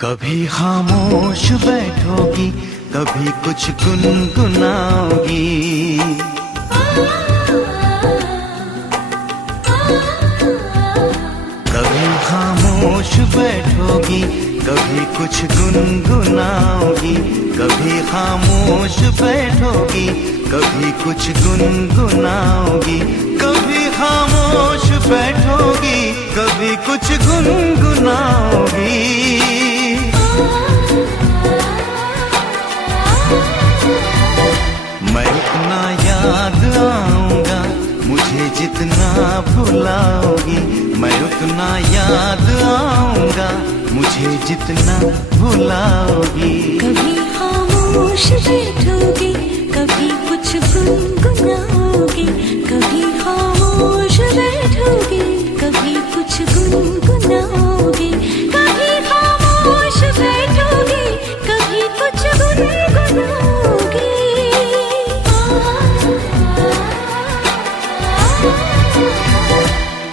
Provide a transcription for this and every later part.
कभी खामोश बैठोगी, कभी कुछ गुनगुनाओगी। कभी खामोश बैठोगी, कभी कुछ गुनगुनाओगी। कभी खामोश बैठोगी, कभी कुछ गुनगुनाओगी। कभी खामोश बैठोगी, कभी कुछ गुनगुनाओगी। मैं उतना याद आऊंगा, मुझे जितना भुलाओगी। मैं उतना याद आऊंगा, मुझे जितना भुलाओगी। कभी खामोश बैठोगी, कभी कुछ गुनगुनाओगी। कभी खामोश बैठोगी, कभी कुछ गुनगुनाओगी। कभी खामोश बैठोगी, कभी कुछ गुनगुनाओगी।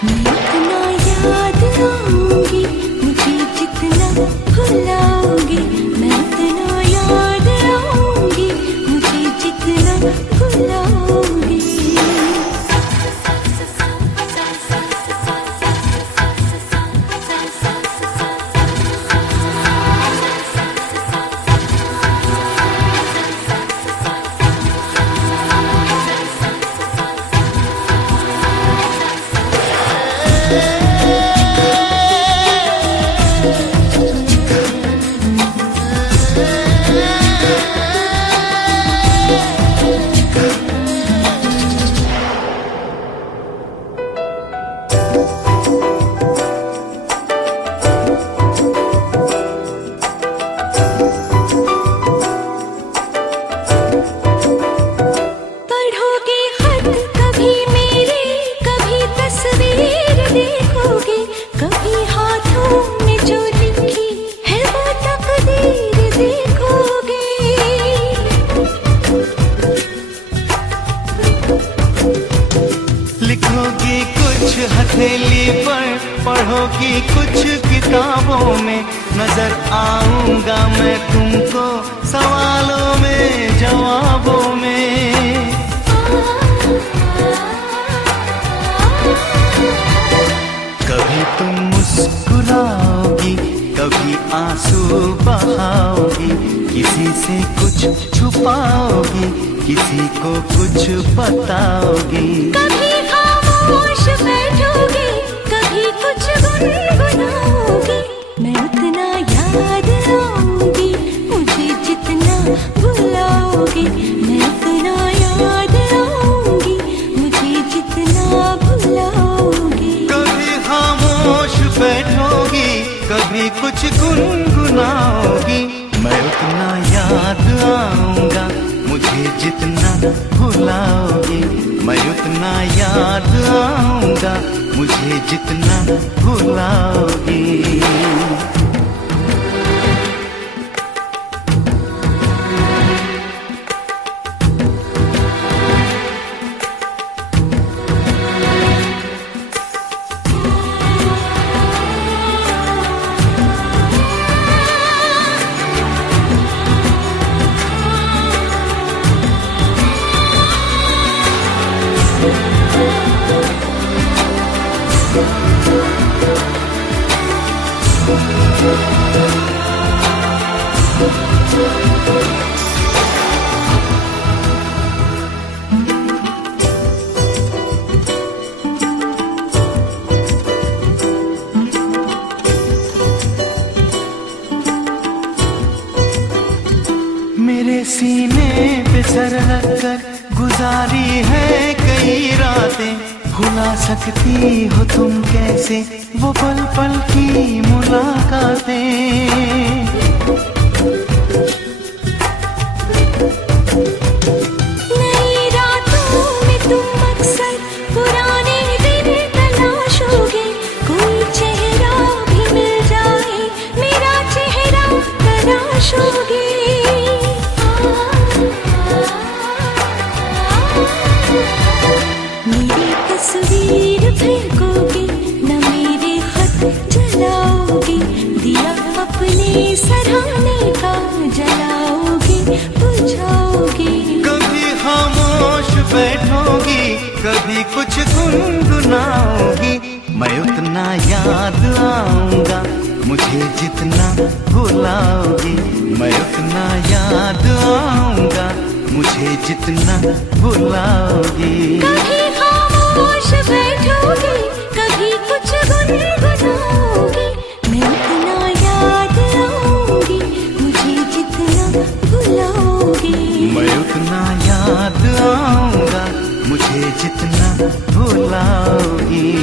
मैं इतना याद आऊंगी, मुझे जितना भुलाओगी। मैं इतना याद आऊंगी, मुझे जितना भुलाओगी। लिखोगी कुछ हथेली पर, पढ़ोगी कुछ किताबों में। नजर आऊंगा मैं तुमको सवालों में, जवाबों में। कभी तुम मुस्कुराओगी, कभी आंसू बहाओगी। किसी से कुछ छुपाओगी, किसी को कुछ बताओगी। कभी खामोश बैठोगी, कभी कुछ गुनगुनाओगी। मैं उतना याद आऊंगी, मुझे जितना भुलाओगी। मैं उतना याद आऊंगी, मुझे जितना भुलाओगी। कभी खामोश बैठोगी, कभी कुछ गुनगुनाओगी। मैं उतना याद आऊंगा, मुझे जितना भुलाओगी। मैं उतना याद आऊंगा, मुझे जितना भुलाओगी। मेरे सीने पे सर रखकर गुजारी है कई रातें। भुला सकती हो तुम कैसे वो पल पल की मुलाकातें। नई रातों में तुम अक्सर पुराने दिन तलाशोगे। कोई चेहरा भी मिल जाए, मेरा चेहरा तलाशोगे। मेरी तस्वीर फेंकोगे, न मेरे खत जलाओगे। दिया अपने मैं उतना याद आऊंगा मुझे जितना भुलाओगी। मैं उतना याद आऊंगा मुझे जितना भुलाओगी। कभी खामोश बैठोगी, कभी कुछ गुनगुनाओगी। मैं उतना याद आऊंगी मुझे जितना भुलाओगी। मैं उतना याद आऊंगा मुझे जितना भुलाओगी।